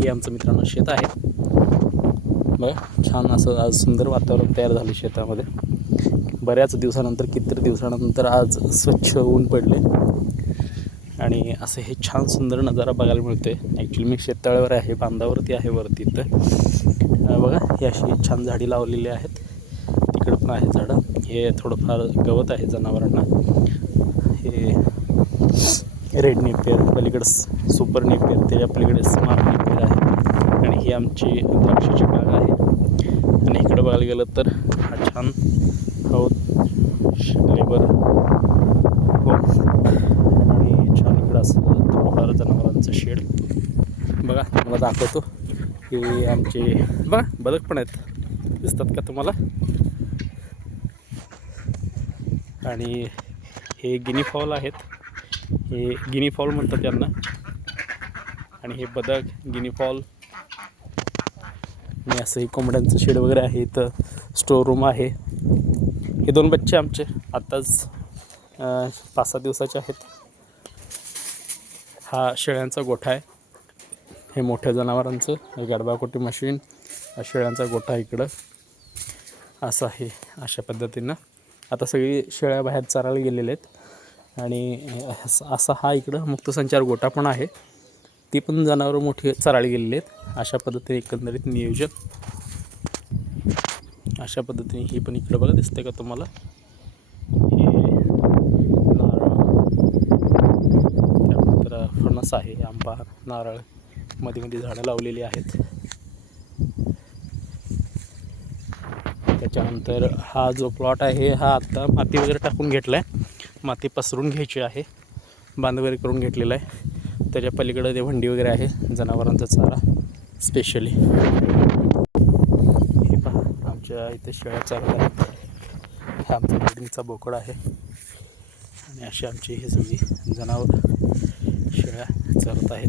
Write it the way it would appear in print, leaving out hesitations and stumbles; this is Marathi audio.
हे आमचं मित्रांनो शेत आहे बघा. छान असं आज सुंदर वातावरण तयार झालं शेतामध्ये. बऱ्याच दिवसानंतर कितीतरी दिवसानंतर आज स्वच्छ ऊन पडले आणि असं हे छान सुंदर नजारा बघायला मिळतोय. ॲक्च्युली मी शेततळ्यावर आहे, बांधावरती आहे वरती. इथं बघा ही अशी छान झाडी लावलेली आहेत. तिकडं पण आहे झाडं. हे थोडंफार गवत आहे जनावरांना. हे रेड नेपियर, पलीकडं सुपर नेपियर, त्याच्या पलीकडे स्मार्ट नेपियर आहे. आणि ही आमची द्राक्षाची बाग आहे. आणि इकडं बघायला गेलं तर हा छान लेबर हो. आणि छान इकडं असं थोडंफार जनावरांचं शेड बघा तुम्हाला दाखवतो. हे आमचे बघा बदक पण आहेत, दिसतात का तुम्हाला? आणि हे गिनी फॉल आहेत. हे गिनी फॉल म्हणतात त्यांना. आणि हे बदक गिनी फॉल. आणि असं हे कोंबड्यांचं शेड वगैरे आहे. इथं स्टोर रूम आहे. हे 2 बच्चे आमचे आत्ताच 5-6 दिवसाचे आहेत. हा शेळ्यांचा गोठा आहे. हे मोठ्या जनावरांचं हे गाढवाकोटी मशीन, हा शेळ्यांचा गोठा इकडं असं आहे. अशा पद्धतीनं आता सगळी शेळ्या बाहेर चरायला गेलेल्या आहेत. आणि असा हा इकडं मुक्तसंचार गोठा पण आहे. ती पण जनावरं मोठी चरायला गेलेली आहेत. अशा पद्धतीने एकंदरीत नियोजन. अशा पद्धतीने ही पण इकडं बघा दिसते का तुम्हाला? हे नारळ, त्यानंतर फणस आहे, आंबा, नारळ मध्ये मध्ये झाडं लावलेली आहेत. त्याच्यानंतर हा जो प्लॉट आहे हा आत्ता माती वगैरे टाकून घेतला आहे. माती पसरून घ्यायची आहे, बांध वगैरे करून घेतलेला आहे. त्याच्या पलीकडं ते भंडी वगैरे आहे जनावरांचा चारा स्पेशली. हे पहा आमच्या इथे शेळ्या चारत आहेत. हा आमचा बिल्डिंगचा बोकड आहे. आणि अशी आमची ही सगळी जनावर शेळ्या चरत आहेत.